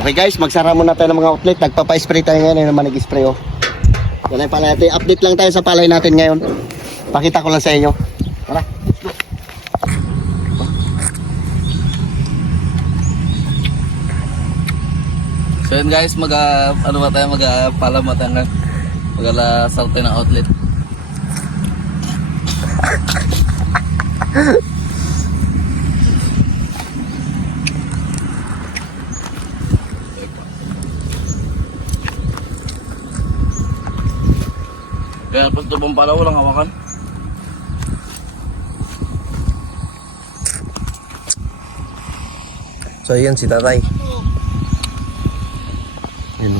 Okay guys, magsara muna tayo ng mga outlet. Nagpapa-spray tayo ngayon, naman nag-spray oh. Yan ay palay natin. Update lang tayo sa palay natin ngayon. Pakita ko lang sa inyo. Tara, let's go. So yun guys, magpalam mo tayo mag-alasal tayo ng outlet. Kaya pag tubong pala walang hawakan. So yun si tatay. Yun.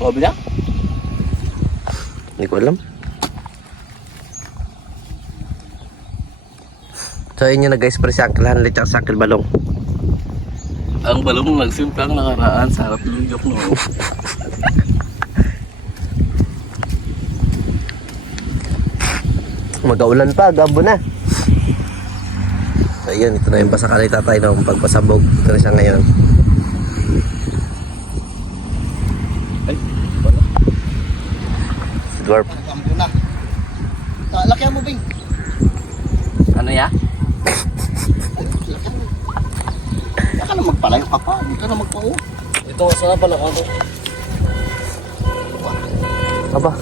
Babi na? Hindi ko alam. So yun yung nag-spray sa Uncle Hanley at sa Uncle Balong. Ang balong nagsimplang nakaraan sa harap ng joke no. Mag-aulan pa, gabo na. So yun, ito na yung pasaka ni tatay ng pagpasabog. Ito na siya ngayon. Ay, wala. Si Dwarf. Nagkampo na. Lakyan mo, Bing. Ano ya? Hindi ka na magpalayo ka pa. Hindi ka na magpao. Ito, sana pala ako. Aba.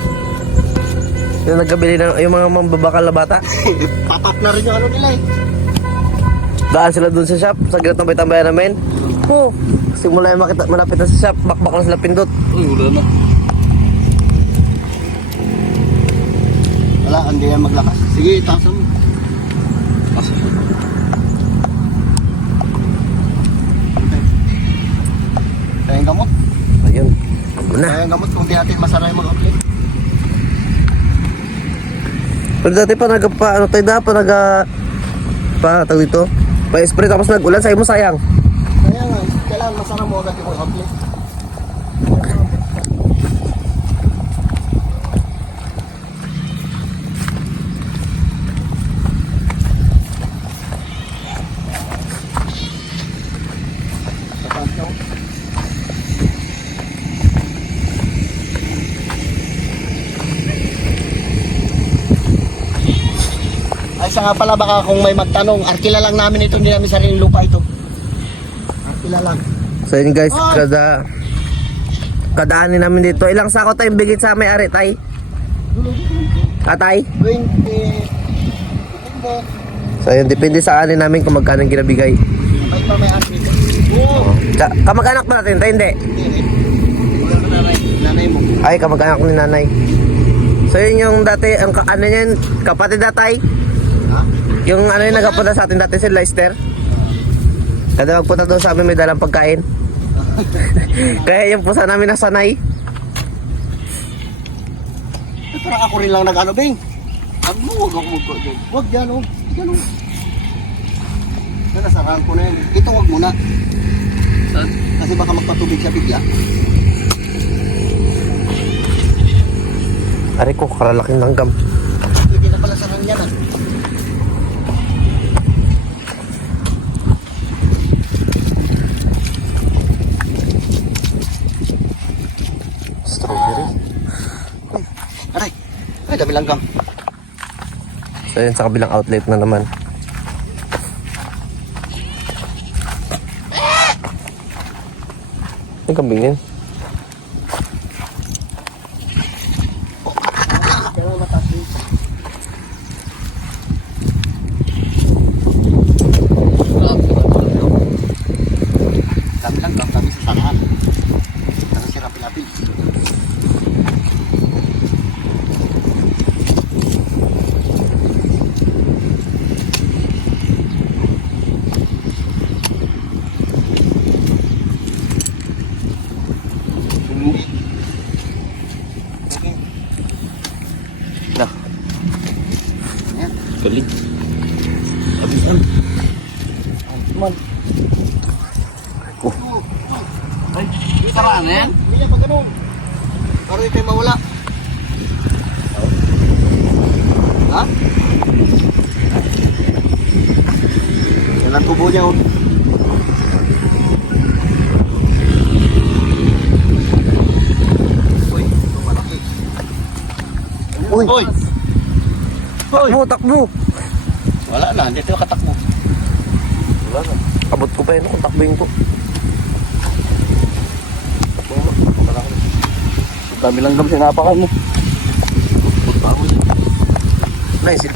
Yung nagkabili ng yung mga mambabakal na bata. Pop-up na rin yung ano nila eh. Daan sila dun sa shop. Sa gilid ng tambayan namin. Oh, simula yung malapit na sa shop. Bakbak na sila pindot. Uy, wala na. Wala, hindi yan maglakas. Sige, itasan mo. Kaya yung gamot. Ayun. Ano na. Kaya yung gamot kung di natin masara yung mga outlet. Pero dati pa ano tayo da, tawag dito. Pa-spray tapos nag-ulan, sa'yo mo sayang. Kaya nga, kailangan masara mo agad yung mga outlet. Ay, sa nga pala baka kung may magtanong, arkila lang namin ito, hindi namin sariling lupa ito. Arkila lang. So yun guys, kadaanin namin dito. Ilang sako tayong bigit sa may-ari, tay? Atay? 20. So yun, depende sa anin namin kung magkano ginabigay. May pa may asli ito. Oo. Kamag-anak ba natin, tay? Hindi. Wala ka nanay mo. Ay, kamag-anak ni nanay. So yun yung dati, ang ano yan, kapatid na tay? Ha? Yung ano yung nagpunta sa atin dati si Leicester. Kada magpunta doon sa amin may dalang pagkain. Kaya yung pusa namin nasanay. Eh, parang ako rin lang nag-ano, Bing. Huwag mo, huwag ako mag-doon. Huwag yan, oh. Yan, oh. Nasarahan ko na yan. Ito, huwag muna. Saan? Kasi baka magpatubig siya bigla. Aray ko, karalaking langgam. Hindi na pala sarang yan, ah. Strawberry. Aray. Ay, dami langgam. So yun, sa kabilang outlet na naman. Ang kambing yan. Kaya mataas yun. Dami langgam, dami sa sarahan. Dami si Rapi-Lapi. Nah, Ayan. galing. Abisan. Man. Ay, saraan na yan? Hindi yan pag ganun. Para di tayo mawala. Ha? Yan ang tubo niya, oh. Uy! Uy! Takbo, takbo. Wala na, hindi tayo katakbo. Wala na. Abot ko pa yun kung takbuhin ko. Dami lang dam sinapakan mo. Punta mo yun. Nice.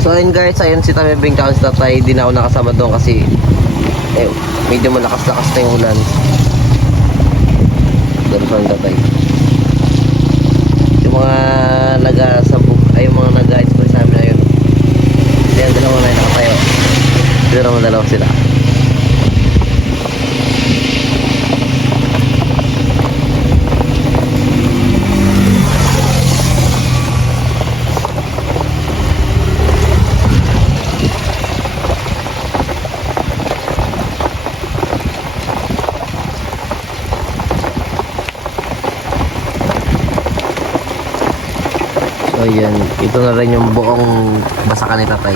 So ayun guys, ayun si Tamibing tsaka si Tatay. Di na ako nakasama doon kasi medyo malakas-lakas na yung ulan. Doon pa yung Tatay. Yung mga nagasabog, ay yung mga nag-express sa amin ayun. Yan, dalawa na yung nakatayo. Dalawa sila. So yan, ito na rin yung buong basakan ni Tatay.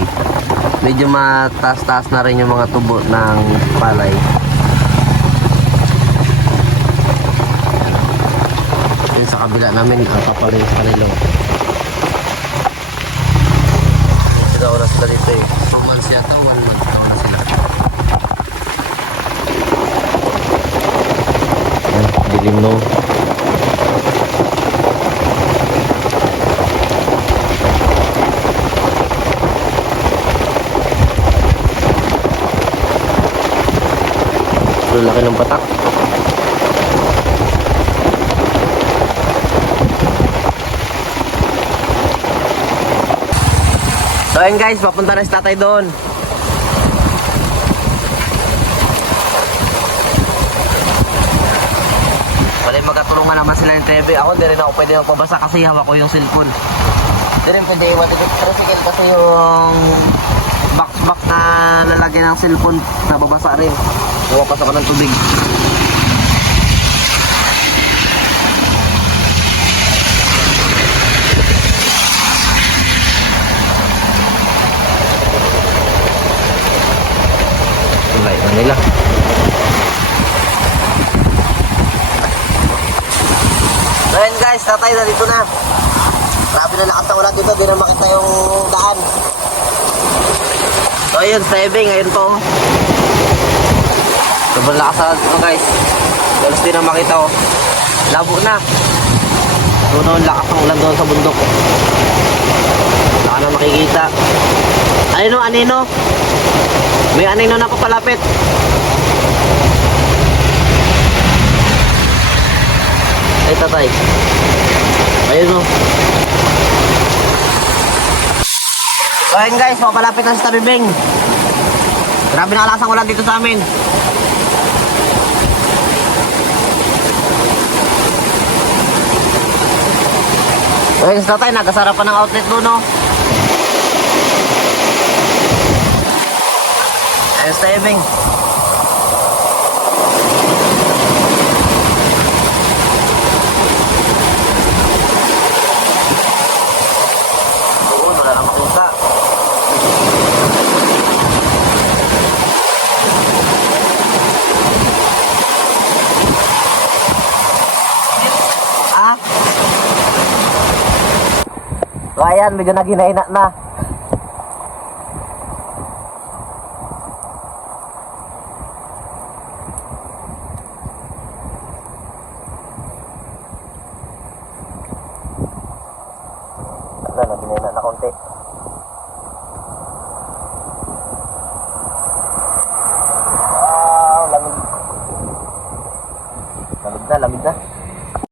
Medyo mataas-taas na rin yung mga tubo ng palay. Yun sa kabila namin, paparin sa kanila. Sila oras sila dito eh. 2 months yata, 1 month na sila. Yan, dilim no. Laki ng patak. So ayun guys, papunta na si Tatay doon. Pwede magkatulungan naman sila ng TV. Ako hindi rin ako pwede magpabasa kasi hawak ko yung cellphone. Hindi rin pwede iwan dito tricycle kasi yung box na lalagyan ng cellphone nababasa rin. Pumapasok ko ng tubig. Tulay na nila. So yun guys, Tatay na dito na. Grabe na lakas ng ulan dito, di na makita yung daan. So yun, saving, ayun po. Sobrang lakas na guys. Dalos din na makita ko. Labo na. Doon lakas ng ulan doon sa bundok. Wala ka na makikita. Anino, anino? May anino na papalapit. Ay Tatay. Ayun o. So ayun guys, papalapit na si Tamibing. Grabe na lakas ng ulan dito sa amin. Ayun sa Tatay, nagkasarap pa ng outlet doon, no? Ayun sa Tamibing. Oo, wala na makita. Ah? So ayan, medyo naghinahina na. Wala na, hinahina na konti.